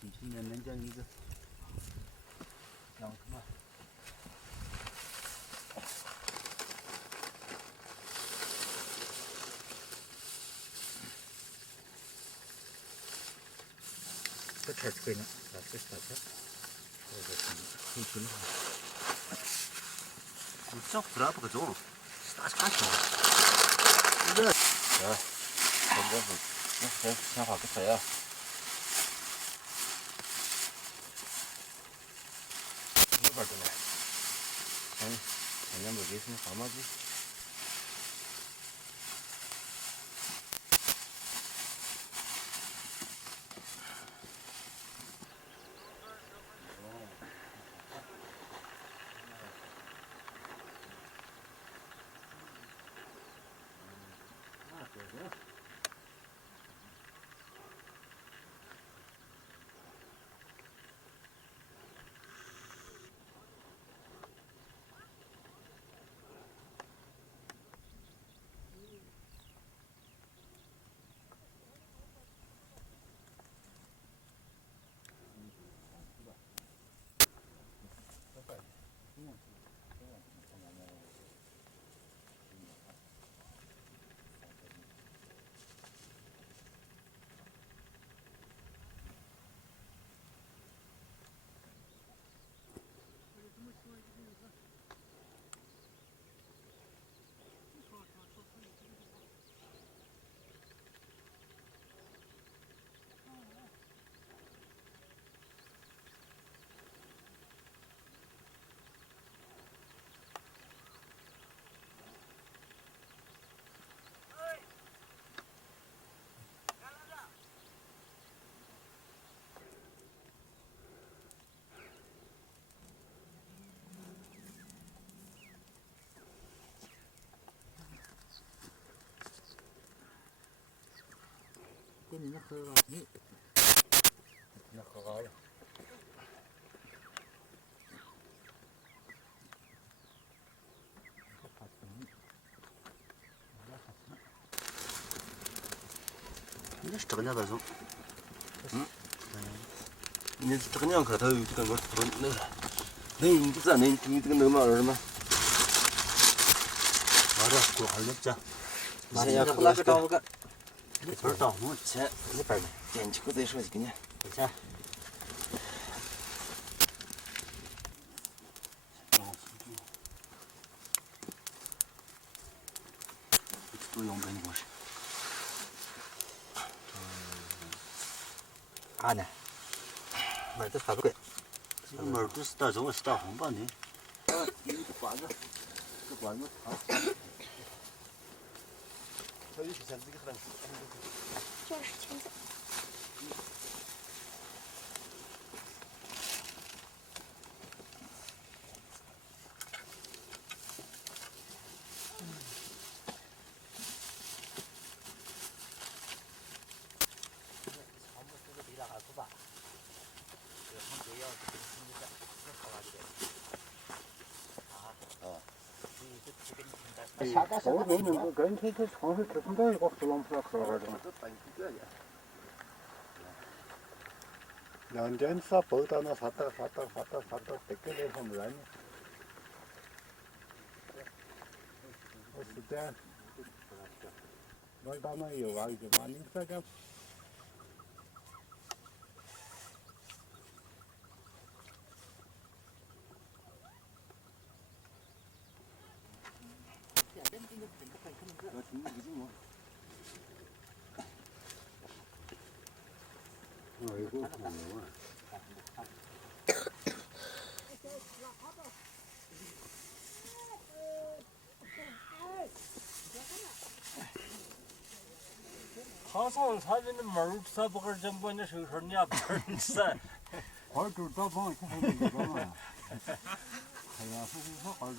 심신년 냉장 이거 양큼아. 끝에 쓰고 있나? 자, 끝에 하죠. 쭉 들어가봐 그죠? 까시까시. 이거 자, 그냥 바뀌었어요. 이거 발전해. 작년 여기 있으면 감아지. nó khơi vào nhỉ, nó khó. 이제 시작하냐 가서, 이제 시작하냐 가서 이거 뭐 그런 내 인기가 내 인기가 너무 얼마 맞아 그거 할렸자 마냥 콜라가 나오가. 별도 뭐 제. 이제 빨리. 젠치고 대셔야지 그냥. 자. 또 용변이 뭐지? 아네. 말도 사고. 지금 말도 쓰다 저거 쓰다 공부하니. 이거 빠져. 그 빠져. 저기 시선 되게 사람. 就是现在。 오늘은 그 근처에 청소 교통장이 꼭 슬럼프라 그래가지고 연전사 버릇 하나 샀다가 뺏겨 내서 뭐라니 어떨 때 말도 안 해요 와이즈 많이 싸게 아이고. 항상 사진은 말루사 버걸 정보는 서서냐 버는사 걸들 떠보면 이렇게 되잖아 하야 후후서 걸들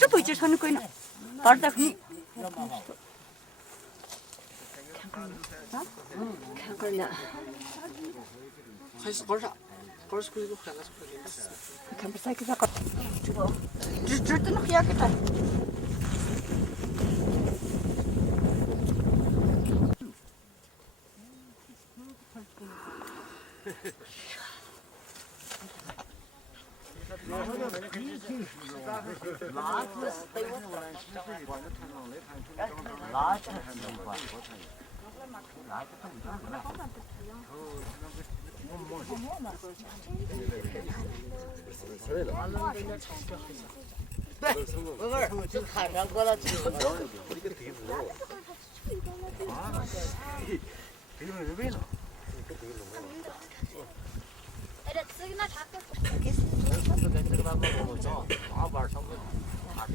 这不就穿的贵呢？包的很。看过呢。 가서 걸자 걸어서 그리고 가서看不下去，这都能黑给他。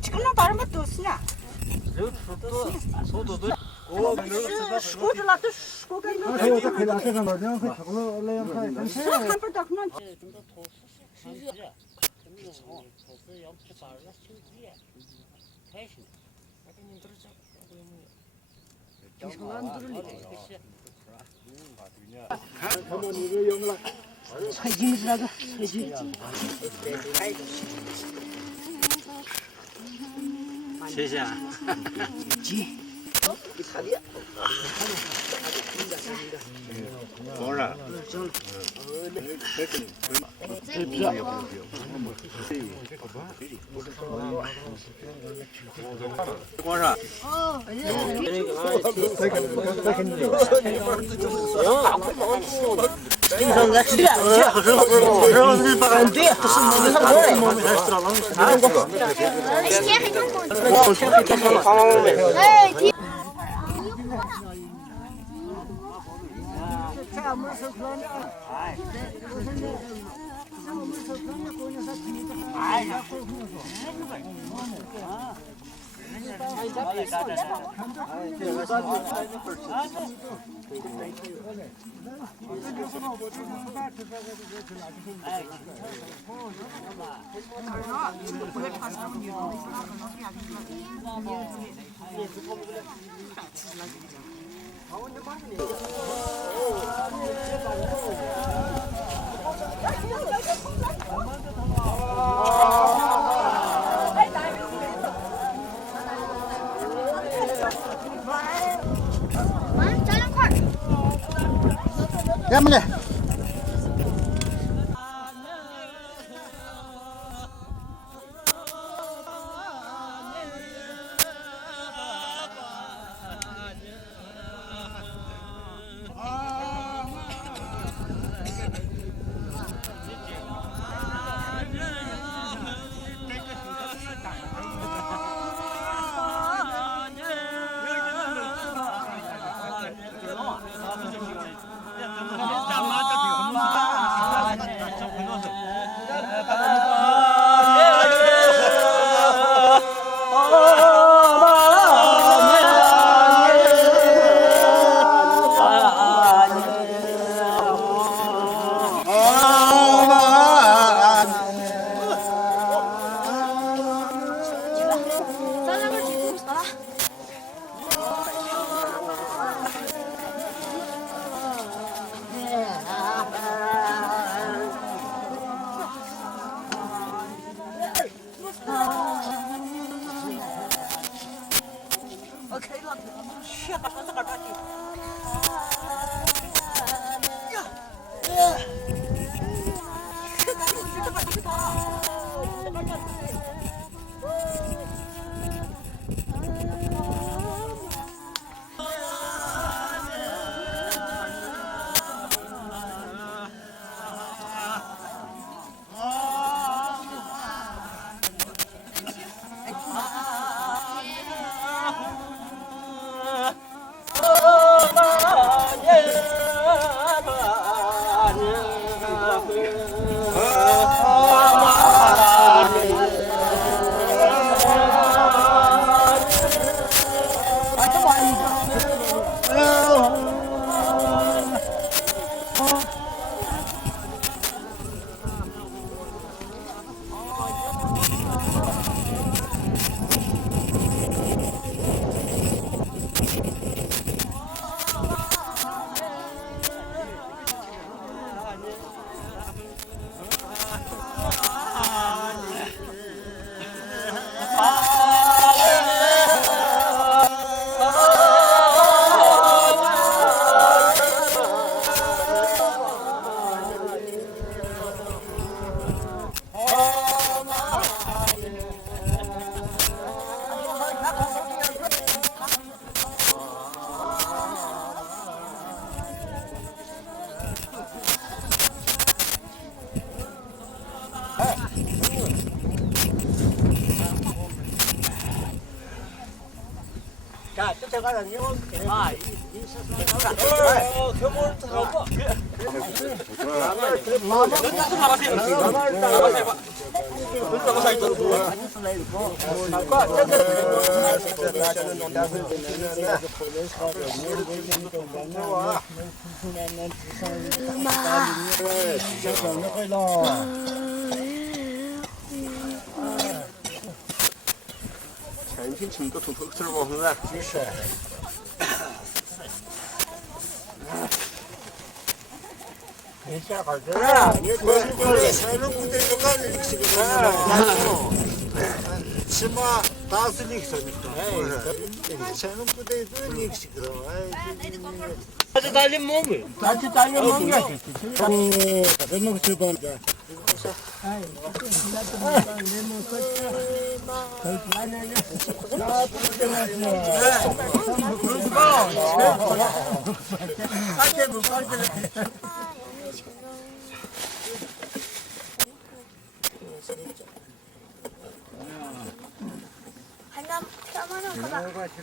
지금은 다른 것도 없으냐? Шкода латы, шкода 아, 저거 그 앞에서 말이야. 그 저걸로 원래 한 한 벌떡만. 사진이라도 사진. 야, 뭐냐? 짜장을 지고 있어. 자, 쫓아가라니. 아, 겨울 들어가. 나만 前天请个从头吃往回来，真是。你下好吃啊！你我才能不得这个吃个起码打死你说哎，才能不得这你吃个哎，这달린 몸을 같이 달려 먹는 게 그래 먹을 줄 본다.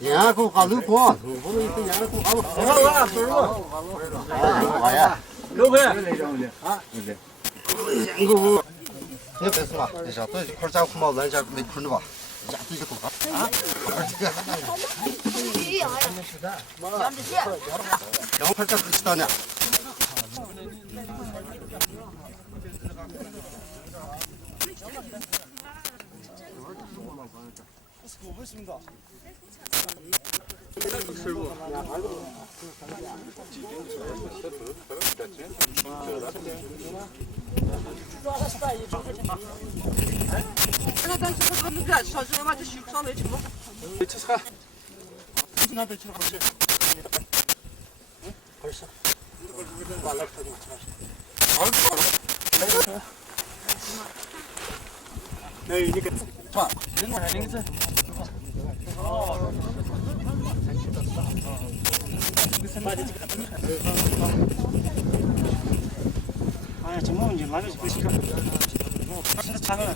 야, 그거 가지고, 그거는 이때 야, 그거 가지고. 와야. 그거 뭐야? 이거. 이거 됐어 봐. 이제 또 이제 콜 잡고 막 날 잡고 내 콜 봐. 이제 또 이거 가. 영어 팔자 끝이다냐. 아, 정말 이제 라면 시키니까. 진짜 작아.